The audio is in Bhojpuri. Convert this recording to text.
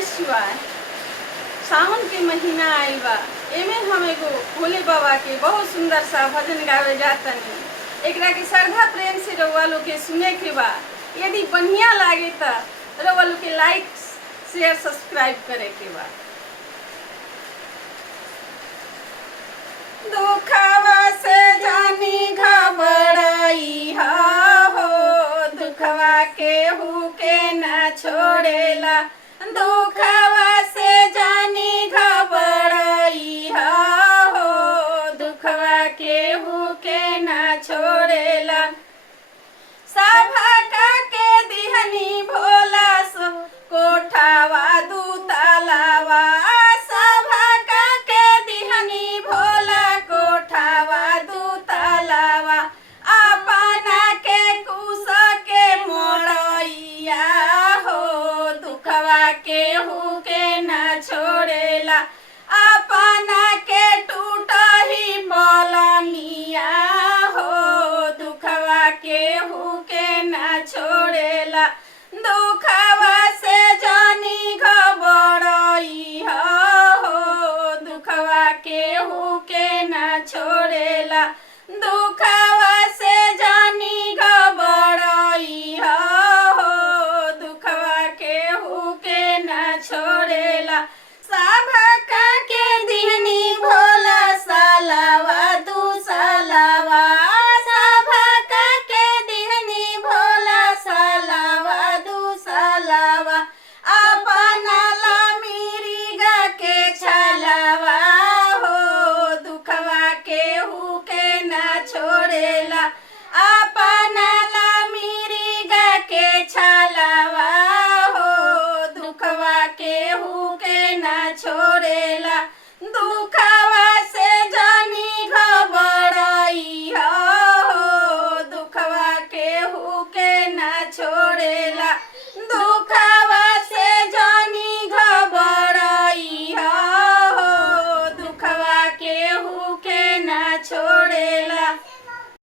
नमः शिवाय। सावन के महीना आइल बा। एमे हम एगो भोले बाबा के बहुत सुंदर सा भजन गावे जातनी। एकरा के श्रद्धा प्रेम से रउआ लोग के सुने के बा। यदि बढ़िया लागे त रउआ लोग के लाइक शेयर सब्सक्राइब करे के बा। दुखवा से जानी घबराई हो, दुखवा केहू के ना छोड़ेला। दुखवा से जानी घबराई हो, दुखवा केहू के ना छोड़ेला। सभा के दिहनी भोला सो कोठावा दू तालावा। सभा के दिहनी भोला कोठावा दू तालावा। अपना के कुश के मोड़ैया हो, दुखवा केहू के ना छोड़ेला। अपना के टूटही पलनिया हो, दुखवा केहू के ना छोड़ेला। दुखवा से जानी घबराई हो, दुखवा केहू के ना छोड़ेला। दुखवा से जानी घबराई हो, दुखवा केहू के ना छोड़ेला। सभा के दिहनी भोला सालावा दू सालावा। सभा के दिहनी भोला सालावा दू सालावा। अपना ला मिरिगा के छलावा हो, दुखवा केहू के ना छोड़ेला। अपना ला मिरिगा के छलावा हो, दुखवा केहू के ना छोड़ेला। दुखवा से जानी घबराई हो, दुखवा केहू के ना छोड़ेला।